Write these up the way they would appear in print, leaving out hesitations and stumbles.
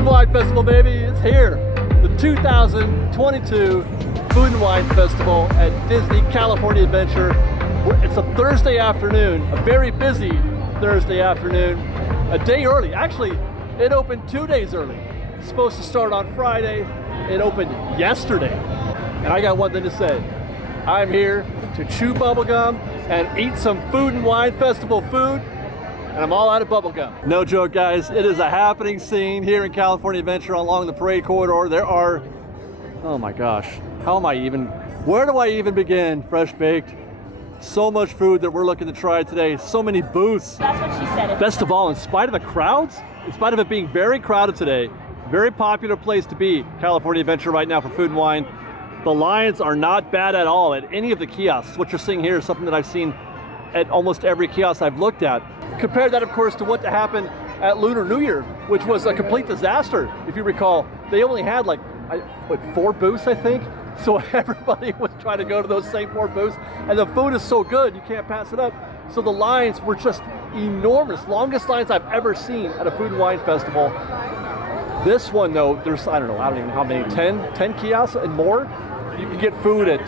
and Wine Festival, baby, it's here. The 2022 Food and Wine Festival at Disney California Adventure. It's a Thursday afternoon, a very busy Thursday afternoon, a day early. Actually, it opened 2 days early. It's supposed to start on Friday. It opened yesterday. And I got one thing to say. I'm here to chew bubblegum and eat some Food and Wine Festival food. And I'm all out of bubblegum. No joke, guys. It is a happening scene here in California Adventure along the parade corridor. There are, oh my gosh, where do I even begin? Fresh baked. So much food that we're looking to try today. So many booths. That's what she said. Best of all, in spite of the crowds, in spite of it being very crowded today, very popular place to be, California Adventure right now for food and wine. The lines are not bad at all at any of the kiosks. What you're seeing here is something that I've seen at almost every kiosk I've looked at. Compare that, of course, to what happened at Lunar New Year, which was a complete disaster. If you recall, they only had like, 4 booths, I think. So everybody was trying to go to those same 4 booths, and the food is so good, you can't pass it up. So the lines were just enormous, longest lines I've ever seen at a food and wine festival. This one, though, there's, I don't even know how many, 10 kiosks and more. You can get food at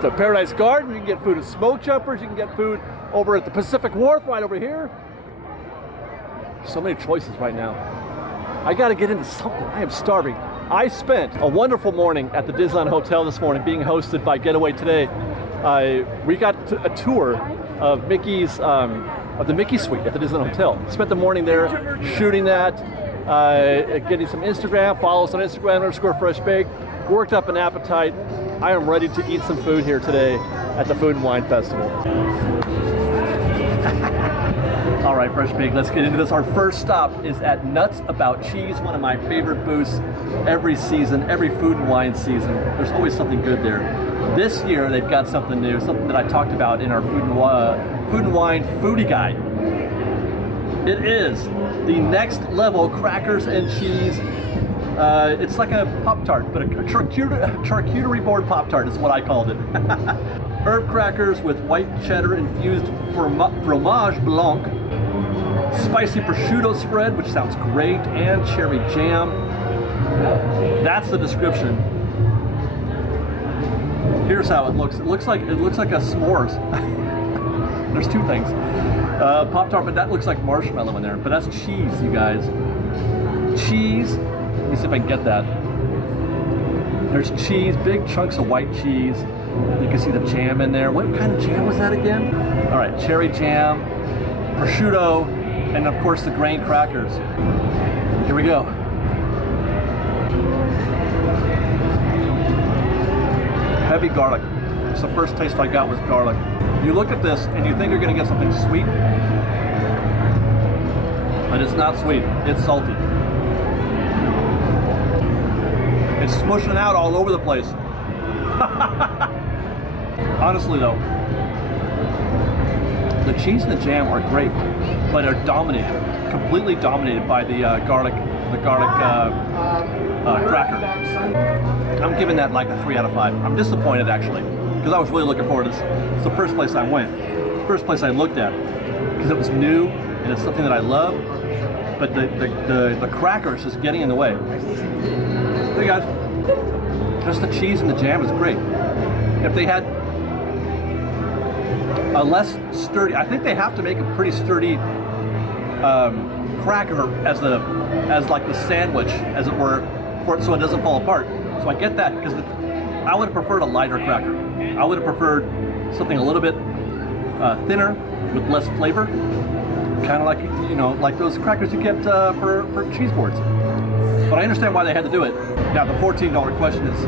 the Paradise Garden, you can get food at Smoke Jumpers, you can get food over at the Pacific Wharf right over here. So many choices right now. I gotta get into something, I am starving. I spent a wonderful morning at the Disneyland Hotel this morning being hosted by Getaway Today. We got a tour of Mickey's, of the Mickey Suite at the Disneyland Hotel. Spent the morning there shooting that, getting some Instagram, follow us on Instagram, _freshbaked. Worked up an appetite. I am ready to eat some food here today at the Food and Wine Festival. All right, Fresh Baked, let's get into this. Our first stop is at Nuts About Cheese, one of my favorite booths every season, every food and wine season. There's always something good there. This year, they've got something new, something that I talked about in our Food and Wine Foodie Guide. It is the next level crackers and cheese. It's like a Pop-Tart, but a charcuterie board Pop-Tart is what I called it. Herb crackers with white cheddar infused fromage blanc, spicy prosciutto spread, which sounds great, and cherry jam. That's the description. Here's how it looks. It looks like a s'mores. There's 2 things. Pop-Tart, but that looks like marshmallow in there. But that's cheese, you guys. Cheese. Let me see if I can get that. There's cheese, big chunks of white cheese. You can see the jam in there. What kind of jam was that again? All right, cherry jam, prosciutto, and of course the grain crackers. Here we go. Heavy garlic. So the first taste I got was garlic. You look at this and you think you're gonna get something sweet, but it's not sweet, it's salty. It's smushing out all over the place. Honestly though, the cheese and the jam are great, but they're dominated, completely dominated by the garlic cracker. I'm giving that like a 3 out of 5. I'm disappointed actually, because I was really looking forward to this. It's the first place I went, first place I looked at, because it was new and it's something that I love, but the cracker is just getting in the way. Hey guys, just the cheese and the jam is great. If they had a less sturdy, I think they have to make a pretty sturdy cracker as like the sandwich, as it were, so it doesn't fall apart. So I get that, because I would have preferred a lighter cracker. I would have preferred something a little bit thinner with less flavor, kind of like, you know, like those crackers you get for cheese boards. But I understand why they had to do it. Now the $14 question is,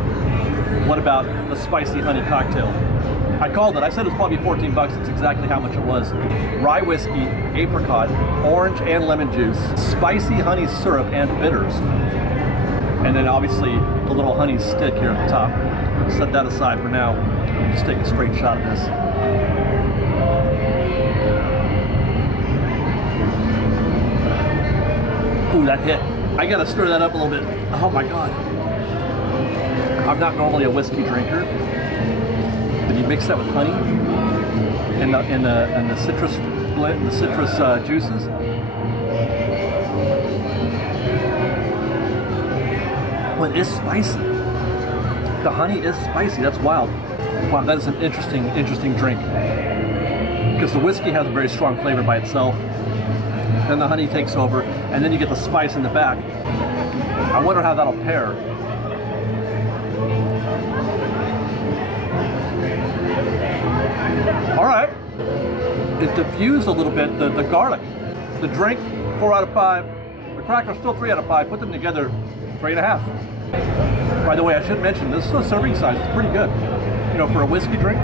what about the spicy honey cocktail? I called it, I said it was probably 14 bucks, it's exactly how much it was. Rye whiskey, apricot, orange and lemon juice, spicy honey syrup and bitters. And then obviously the little honey stick here at the top. Set that aside for now. Just take a straight shot of this. Ooh, that hit. I gotta stir that up a little bit. Oh my God. I'm not normally a whiskey drinker, but you mix that with honey and the citrus blend, the citrus juices. Well, it is spicy. The honey is spicy. That's wild. Wow, that is an interesting drink. Because the whiskey has a very strong flavor by itself. Then the honey takes over, and then you get the spice in the back. I wonder how that'll pair. All right. It diffused a little bit, the garlic. The drink, 4 out of 5. The cracker, still 3 out of 5. Put them together, 3.5. By the way, I should mention, this is a serving size. It's pretty good. You know, for a whiskey drink.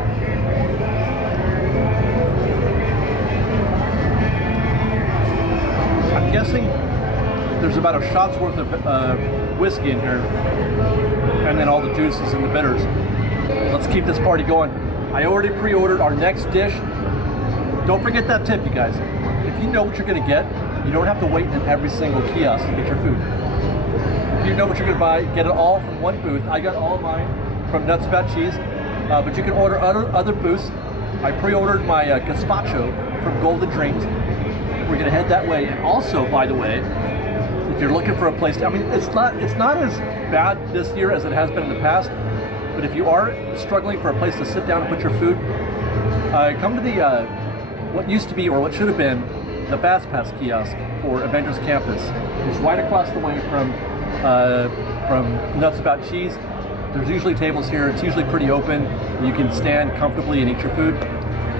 I'm guessing there's about a shot's worth of whiskey in here. And then all the juices and the bitters. Let's keep this party going. I already pre-ordered our next dish. Don't forget that tip, you guys. If you know what you're gonna get, you don't have to wait in every single kiosk to get your food. If you know what you're gonna buy, get it all from one booth. I got all mine from Nuts About Cheese, but you can order other booths. I pre-ordered my gazpacho from Golden Dreams. We're gonna head that way. And also, by the way, if you're looking for a place to, I mean, it's not as bad this year as it has been in the past. But if you are struggling for a place to sit down and put your food, come to the what used to be, or what should have been, the Fast Pass kiosk for Avengers Campus. It's right across the way from Nuts About Cheese. There's usually tables here. It's usually pretty open. You can stand comfortably and eat your food.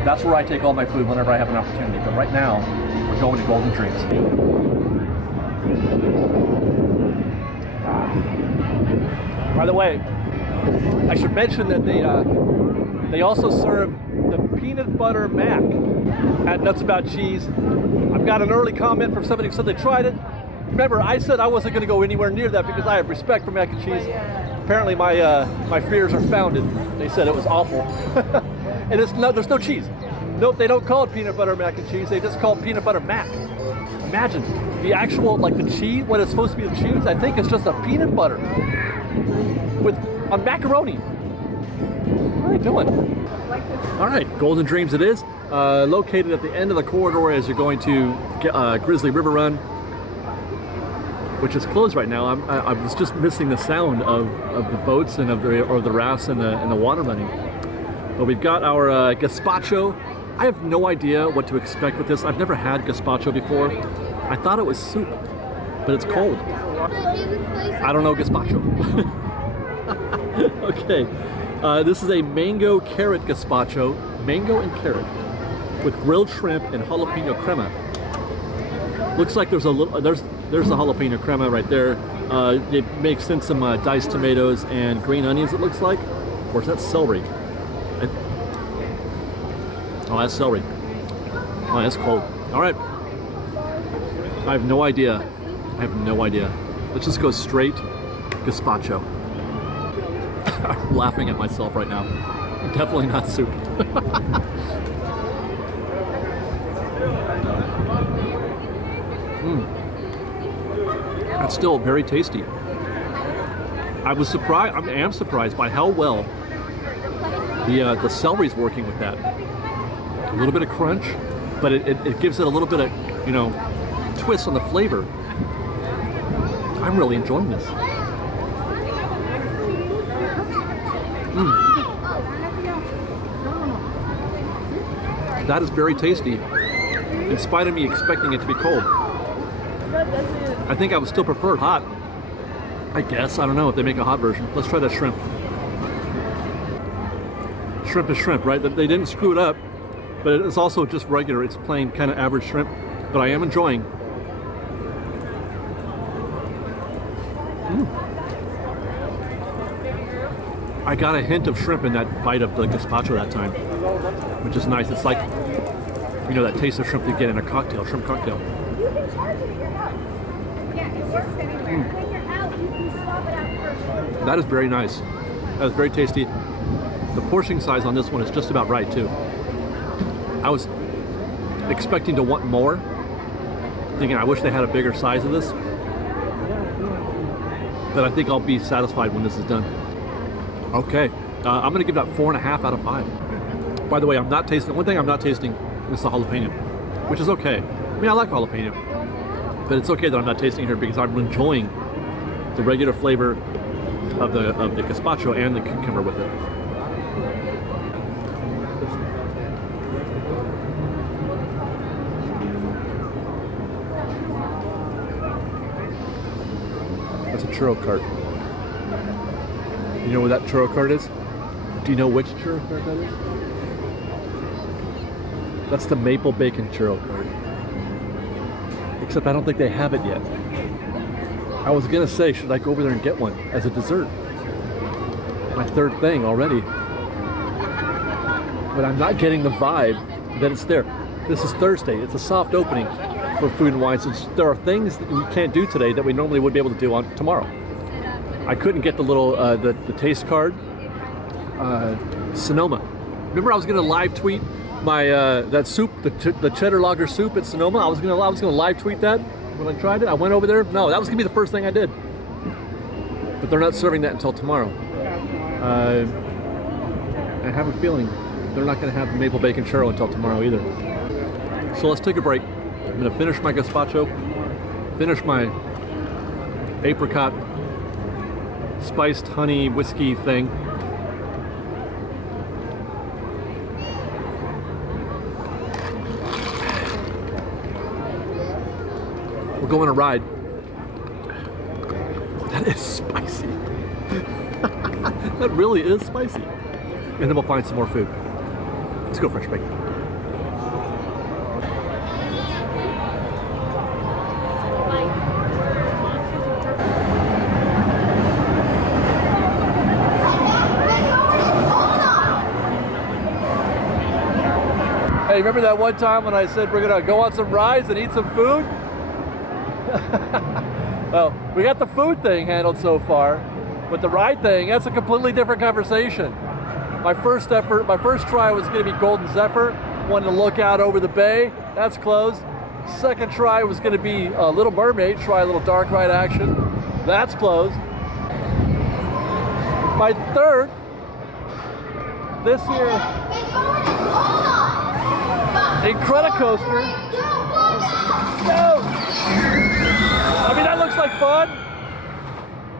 That's where I take all my food whenever I have an opportunity. But right now, we're going to Golden Dreams. By the way, I should mention that they also serve the peanut butter mac at Nuts About Cheese. I've got an early comment from somebody who said they tried it. Remember, I said I wasn't going to go anywhere near that because I have respect for mac and cheese. Apparently my fears are founded. They said it was awful. And there's no cheese. Nope, they don't call it peanut butter mac and cheese. They just call it peanut butter mac. Imagine the actual, like the cheese, what it's supposed to be the cheese, I think it's just a peanut butter with a macaroni. What are you doing? All right, Golden Dreams it is. Located at the end of the corridor as you're going to Grizzly River Run, which is closed right now. I was just missing the sound of the boats and of the rafts and the water running. But we've got our gazpacho. I have no idea what to expect with this. I've never had gazpacho before. I thought it was soup, but it's cold. I don't know gazpacho. Okay, this is a mango carrot gazpacho, mango and carrot, with grilled shrimp and jalapeno crema. Looks like there's a little, there's the jalapeno crema right there. They mixed in some diced tomatoes and green onions, it looks like. Or is that celery? Oh, that's celery. Oh, that's cold. All right. I have no idea. Let's just go straight gazpacho. I'm laughing at myself right now. Definitely not soup. That's still very tasty. I am surprised by how well the celery's working with that. A little bit of crunch, but it gives it a little bit of, you know, twist on the flavor. I'm really enjoying this. That is very tasty, in spite of me expecting it to be cold. I think I would still prefer it hot. I guess, I don't know if they make a hot version. Let's try that shrimp. Shrimp is shrimp, right? They didn't screw it up, but it's also just regular. It's plain kind of average shrimp, but I am enjoying. I got a hint of shrimp in that bite of the gazpacho that time, which is nice. It's like, you know, that taste of shrimp you get in a cocktail, shrimp cocktail. You can charge it here. Yeah, it's just sitting there. When you're out, you can swap it out for. That is very nice. That is very tasty. The portion size on this one is just about right too. I was expecting to want more, thinking I wish they had a bigger size of this, but I think I'll be satisfied when this is done. Okay, I'm gonna give that 4.5 out of 5. By the way, I'm not tasting, one thing I'm not tasting is the jalapeno, which is okay. I mean, I like jalapeno, but it's okay that I'm not tasting it here because I'm enjoying the regular flavor of the gazpacho and the cucumber with it. That's a churro cart. You know where that churro cart is? Do you know which churro cart that is? That's the maple bacon churro cart. Except I don't think they have it yet. I was gonna say, should I go over there and get one as a dessert? My third thing already. But I'm not getting the vibe that it's there. This is Thursday. It's a soft opening for Food and Wine, since there are things that we can't do today that we normally would be able to do on tomorrow. I couldn't get the little the taste card. Sonoma. Remember, I was gonna live tweet my that soup, the cheddar lager soup at Sonoma. I was gonna live tweet that when I tried it. I went over there. No, that was gonna be the first thing I did. But they're not serving that until tomorrow. I have a feeling they're not gonna have the maple bacon churro until tomorrow either. So let's take a break. I'm gonna finish my gazpacho, finish my apricot spiced honey whiskey thing. We'll go on a ride. That is spicy. That really is spicy. And then we'll find some more food. Let's go fresh bacon. Hey, remember that one time when I said we're gonna go on some rides and eat some food? Well, we got the food thing handled so far, but the ride thing, that's a completely different conversation. My first try was gonna be Golden Zephyr, wanted to look out over the bay, that's closed. Second try was gonna be Little Mermaid, try a little dark ride action, that's closed. My third, this year, Incredicoaster. No! I mean, that looks like fun.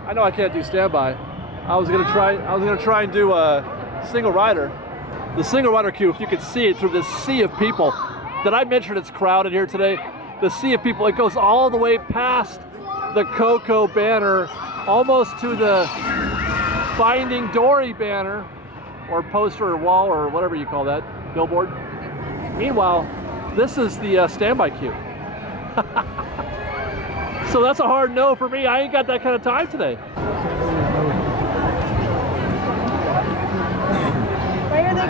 I know I can't do standby. I was gonna try and do a single rider. The single rider queue, if you could see it through this sea of people. Did I mention it's crowded here today? The sea of people, it goes all the way past the Coco banner, almost to the Finding Dory banner, or poster or wall or whatever you call that, billboard. Meanwhile, this is the standby queue. So that's a hard no for me. I ain't got that kind of time today.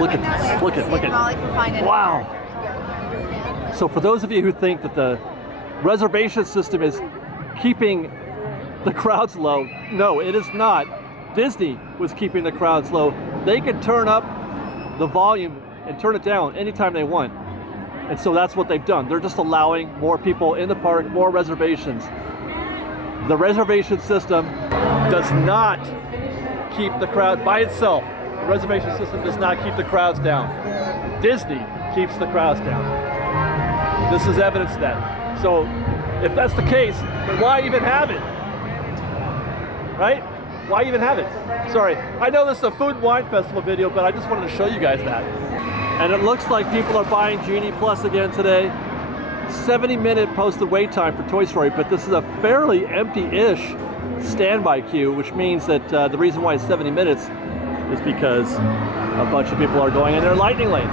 Look at wow. So for those of you who think that the reservation system is keeping the crowds low, no, it is not. Disney was keeping the crowds low. They could turn up the volume and turn it down anytime they want. And so that's what they've done. They're just allowing more people in the park, more reservations. The reservation system does not keep the crowd by itself. The reservation system does not keep the crowds down. Disney keeps the crowds down. This is evidence of that. So if that's the case, then why even have it? Right? Why even have it? Sorry, I know this is a Food and Wine Festival video, but I just wanted to show you guys that. And it looks like people are buying Genie Plus again today. 70-minute posted wait time for Toy Story, but this is a fairly empty-ish standby queue, which means that the reason why it's 70 minutes is because a bunch of people are going in their lightning lane.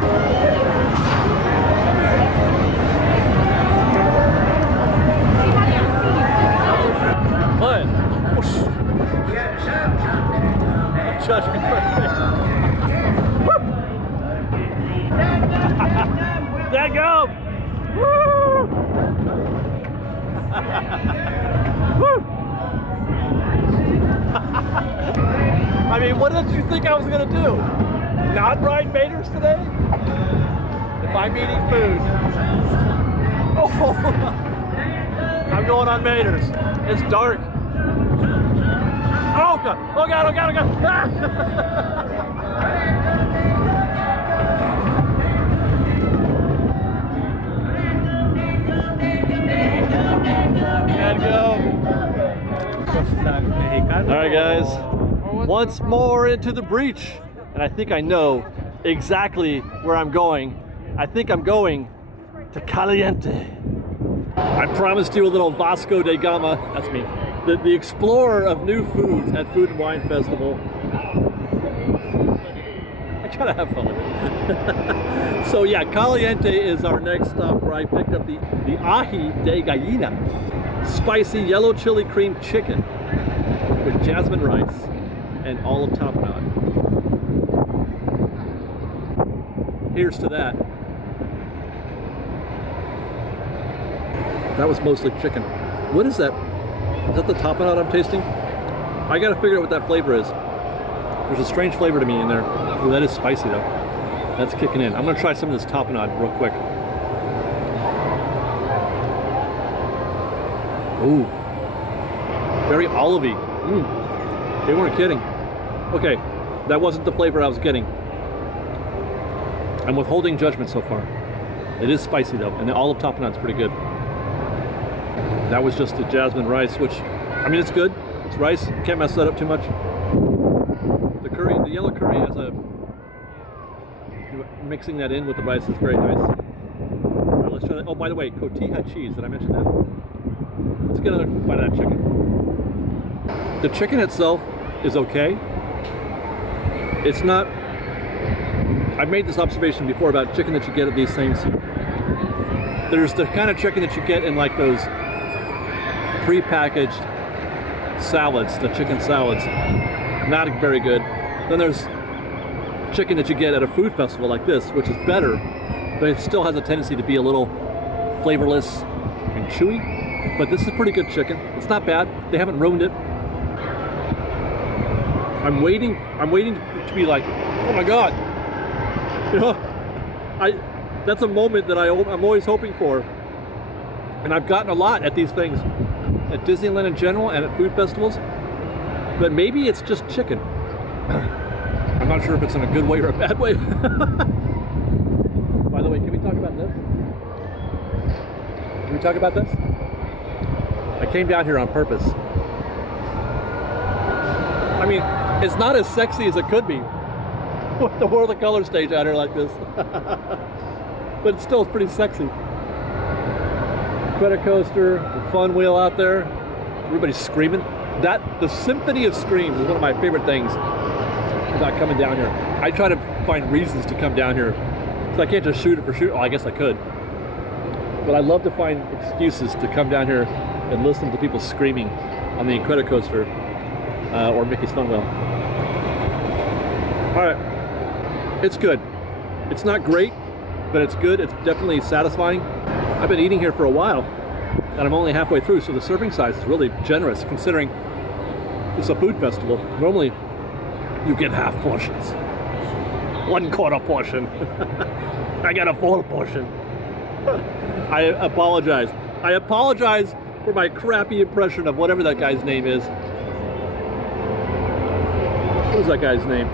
What? Judge me perfect. There go! Woo! Woo! I mean, what did you think I was gonna do? Not ride Mater's today? If I'm eating food. Oh! I'm going on Mater's. It's dark. Oh God! Oh God! Oh God! Oh God! Ah! Gotta go. All right, guys. Once more into the breach. And I think I know exactly where I'm going. I think I'm going to Caliente. I promised you a little Vasco da Gama. That's me. The explorer of new foods at Food and Wine Festival. I try to have fun with it. So yeah, Caliente is our next stop, where I picked up the ají de gallina, spicy yellow chili cream chicken with jasmine rice and olive tapenade. Here's to that. That was mostly chicken. What is that? Is that the tapenade I'm tasting? I gotta figure out what that flavor is. There's a strange flavor to me in there. Oh, that is spicy though. That's kicking in. I'm gonna try some of this tapenade real quick. Ooh, very olivey. They weren't kidding. Okay, that wasn't the flavor I was getting. I'm withholding judgment so far. It is spicy though, and the olive tapenade is pretty good. That was just the jasmine rice, which, I mean, it's good. It's rice. You can't mess that up too much. The curry, the yellow curry has a, mixing that in with the rice is very nice. All right, let's try that. Oh, by the way, cotija cheese. Did I mention that? Let's get another bite of that chicken. The chicken itself is okay. It's not, I've made this observation before about chicken that you get at these things. There's the kind of chicken that you get in like those pre-packaged salads, the chicken salads. Not very good. Then there's chicken that you get at a food festival like this, which is better, but it still has a tendency to be a little flavorless and chewy. But this is pretty good chicken. It's not bad. They haven't ruined it. I'm waiting to be like, oh my God. You know, that's a moment that I'm always hoping for. And I've gotten a lot at these things, at Disneyland in general and at food festivals. But maybe it's just chicken. I'm not sure if it's in a good way or a bad way. By the way, can we talk about this? Can we talk about this? I came down here on purpose. I mean, it's not as sexy as it could be with the World of Color stage out here like this. But it's still pretty sexy. Credit coaster, the fun wheel out there. Everybody's screaming. The symphony of screams is one of my favorite things about coming down here. I try to find reasons to come down here. So I can't just shoot it for shoot. Oh, I guess I could. But I love to find excuses to come down here and listen to people screaming on the credit coaster or Mickey's Fun Wheel. All right, it's good. It's not great, but it's good. It's definitely satisfying. I've been eating here for a while, and I'm only halfway through, so the serving size is really generous considering it's a food festival. Normally, you get half portions. 1/4 portion. I got a full portion. I apologize. I apologize for my crappy impression of whatever that guy's name is. What is that guy's name?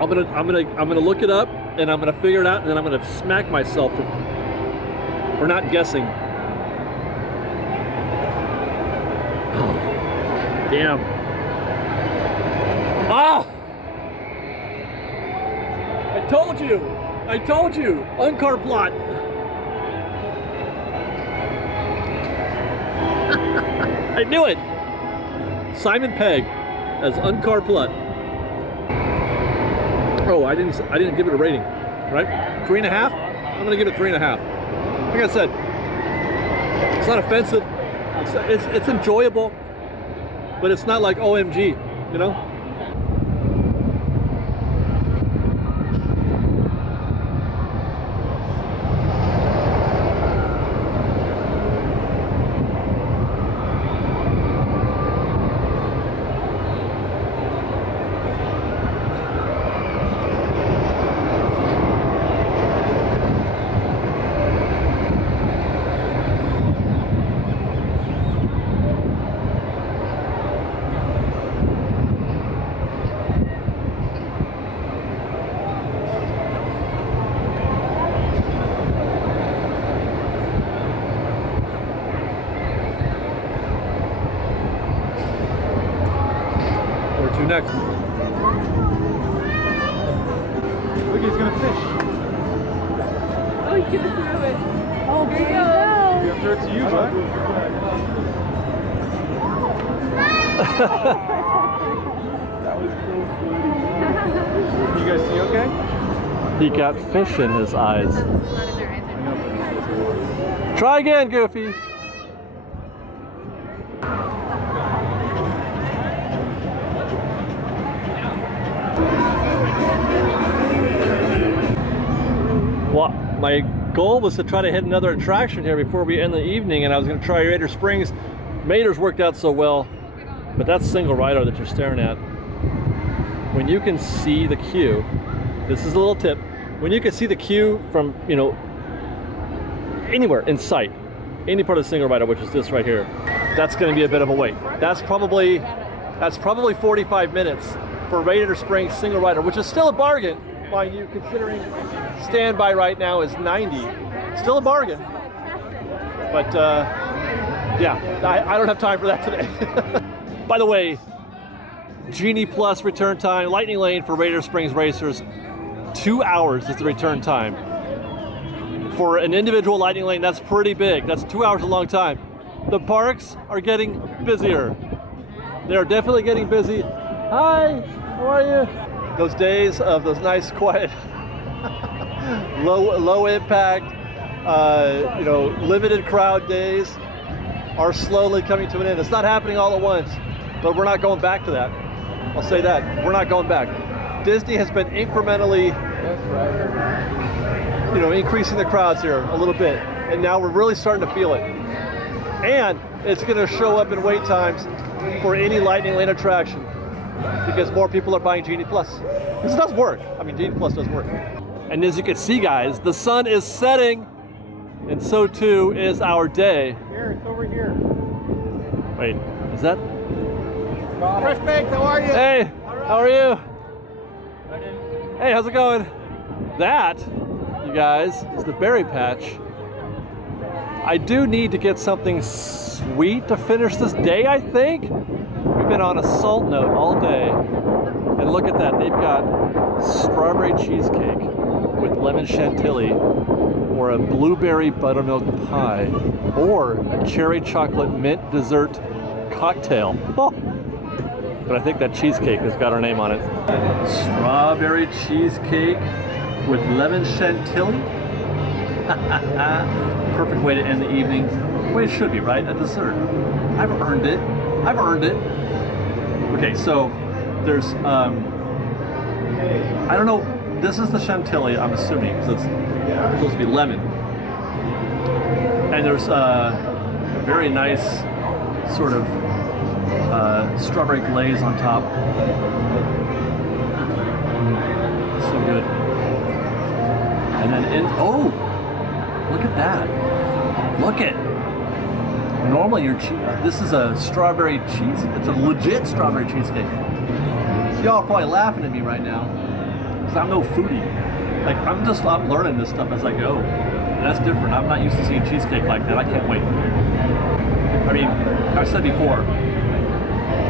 I'm gonna look it up, and I'm gonna figure it out, and then I'm gonna smack myself for not guessing. Oh, damn. Ah! I told you. Uncar plot. I knew it. Simon Pegg as Uncar Plot. Oh, I didn't give it a rating, right? 3.5. I'm gonna give it 3.5. Like I said, it's not offensive. It's enjoyable, but it's not like OMG, you know. to next. Look, he's gonna fish. Oh, he's gonna throw it. Oh, There you there you go. go. He's gonna throw it to you, bud. That was so funny. You guys see okay? He got fish in his eyes. None of their eyes are Try again, Goofy. Well, my goal was to try to hit another attraction here before we end the evening, and I was going to try Raider Springs. Mater's worked out so well, but that single rider that you're staring at, when you can see the queue, this is a little tip, when you can see the queue from, you know, anywhere in sight, any part of the single rider, which is this right here, that's going to be a bit of a wait. That's probably 45 minutes for Raider Springs single rider, which is still a bargain, mind you, considering standby right now is 90. Still a bargain. But yeah, I don't have time for that today. By the way, Genie Plus return time, Lightning Lane for Raider Springs racers, 2 hours is the return time. For an individual Lightning Lane, that's pretty big. That's 2 hours, a long time. The parks are getting busier. They're definitely getting busy. Hi, how are you? Those days of those nice, quiet, low impact, you know, limited crowd days are slowly coming to an end. It's not happening all at once, but we're not going back to that. I'll say that, we're not going back. Disney has been incrementally, you know, increasing the crowds here a little bit, and now we're really starting to feel it. And it's going to show up in wait times for any Lightning Lane attraction because more people are buying Genie Plus. This does work. I mean, Genie Plus does work. And as you can see, guys, the sun is setting, and so too is our day. Here, it's over here. Wait, is that? Fresh baked, how are you? Hey, how are you? Hey, how's it going? That, you guys, is the berry patch. I do need to get something sweet to finish this day, I think. We've been on a salt note all day. And look at that, they've got strawberry cheesecake with lemon chantilly, or a blueberry buttermilk pie, or a cherry chocolate mint dessert cocktail. Oh. But I think that cheesecake has got our name on it. Strawberry cheesecake with lemon chantilly. Perfect way to end the evening. The way it should be, right? A dessert. I've earned it. I've earned it. Okay, so there's, I don't know, this is the chantilly, I'm assuming, because it's supposed to be lemon. And there's a very nice sort of strawberry glaze on top. So good. And then oh, look at that. Look at. Normally this is a strawberry cheese. It's a legit strawberry cheesecake. So y'all are probably laughing at me right now because I'm no foodie. Like I'm learning this stuff as I go. And that's different. I'm not used to seeing cheesecake like that. I can't wait. I mean, I've said before,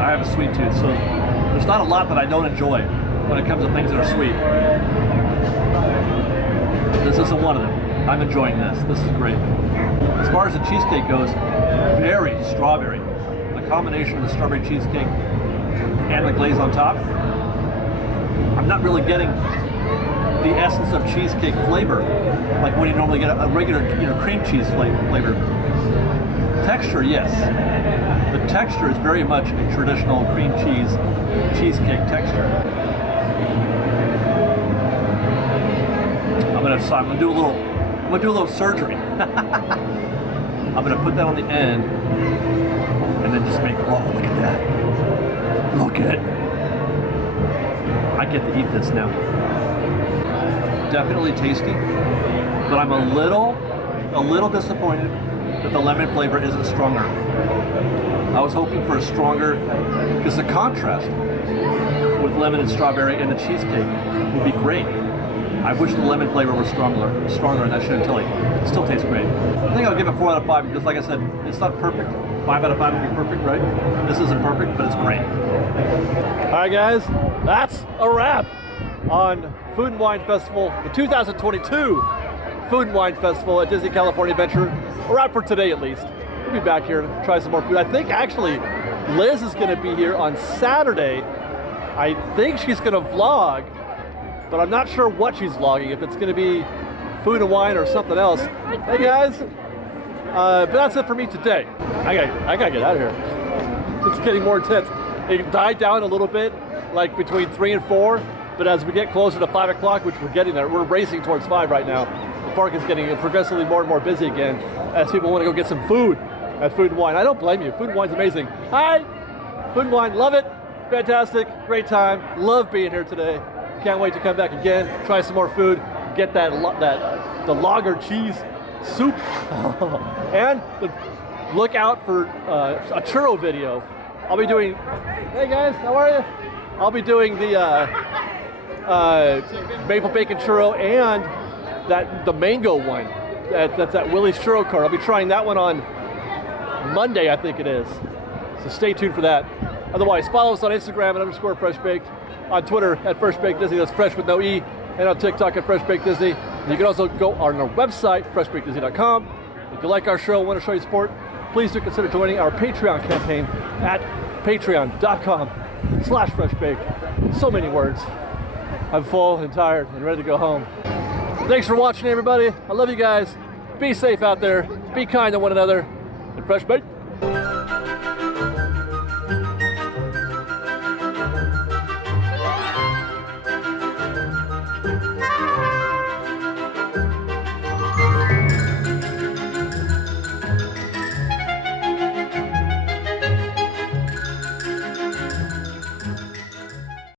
I have a sweet tooth, so there's not a lot that I don't enjoy when it comes to things that are sweet. This isn't one of them. I'm enjoying this. This is great. As far as the cheesecake goes, very strawberry. The combination of the strawberry cheesecake and the glaze on top, I'm not really getting the essence of cheesecake flavor, like when you normally get a regular, you know, cream cheese flavor. Texture, yes. The texture is very much a traditional cream cheese cheesecake texture. I'm gonna do a little surgery. I'm gonna put that on the end and then just make, oh, look at that. Look at it. I get to eat this now. Definitely tasty, but I'm a little disappointed that the lemon flavor isn't stronger. I was hoping for a stronger, because the contrast with lemon and strawberry and the cheesecake would be great. I wish the lemon flavor was stronger in that chantilly. It still tastes great. I think I'll give it 4 out of 5 because, like I said, it's not perfect 5 out of 5 would be perfect, right? This isn't perfect, but it's great. All right, guys, that's a wrap on Food and Wine Festival, the 2022 Food and Wine Festival at Disney California Adventure. A wrap for today, at least. We'll be back here to try some more food. I think actually Liz is going to be here on Saturday. I think she's going to vlog, but I'm not sure what she's vlogging, if it's going to be food and wine or something else. Hey guys, but that's it for me today. I gotta get out of here. It's getting more intense. It died down a little bit, like between 3 and 4, but as we get closer to 5 o'clock, which we're getting there, we're racing towards 5 right now. The park is getting progressively more and more busy again as people want to go get some food at Food and Wine. I don't blame you. Food and Wine's amazing. Hi, Food and Wine, love it. Fantastic, great time. Love being here today. Can't wait to come back again, try some more food, get the lager cheese soup, and look out for a churro video. I'll be doing, hey guys, how are you? I'll be doing the maple bacon churro and the mango one. That's at Willie's Churro Cart. I'll be trying that one on Monday, I think it is. So stay tuned for that. Otherwise, follow us on Instagram at _FreshBaked, on Twitter at FreshBakedDisney, that's fresh with no E, and on TikTok at FreshBakedDisney. And you can also go on our website, freshbakedisney.com. If you like our show and want to show you support, please do consider joining our Patreon campaign at patreon.com/freshbaked. So many words. I'm full and tired and ready to go home. Thanks for watching, everybody. I love you guys. Be safe out there. Be kind to one another. And fresh baked.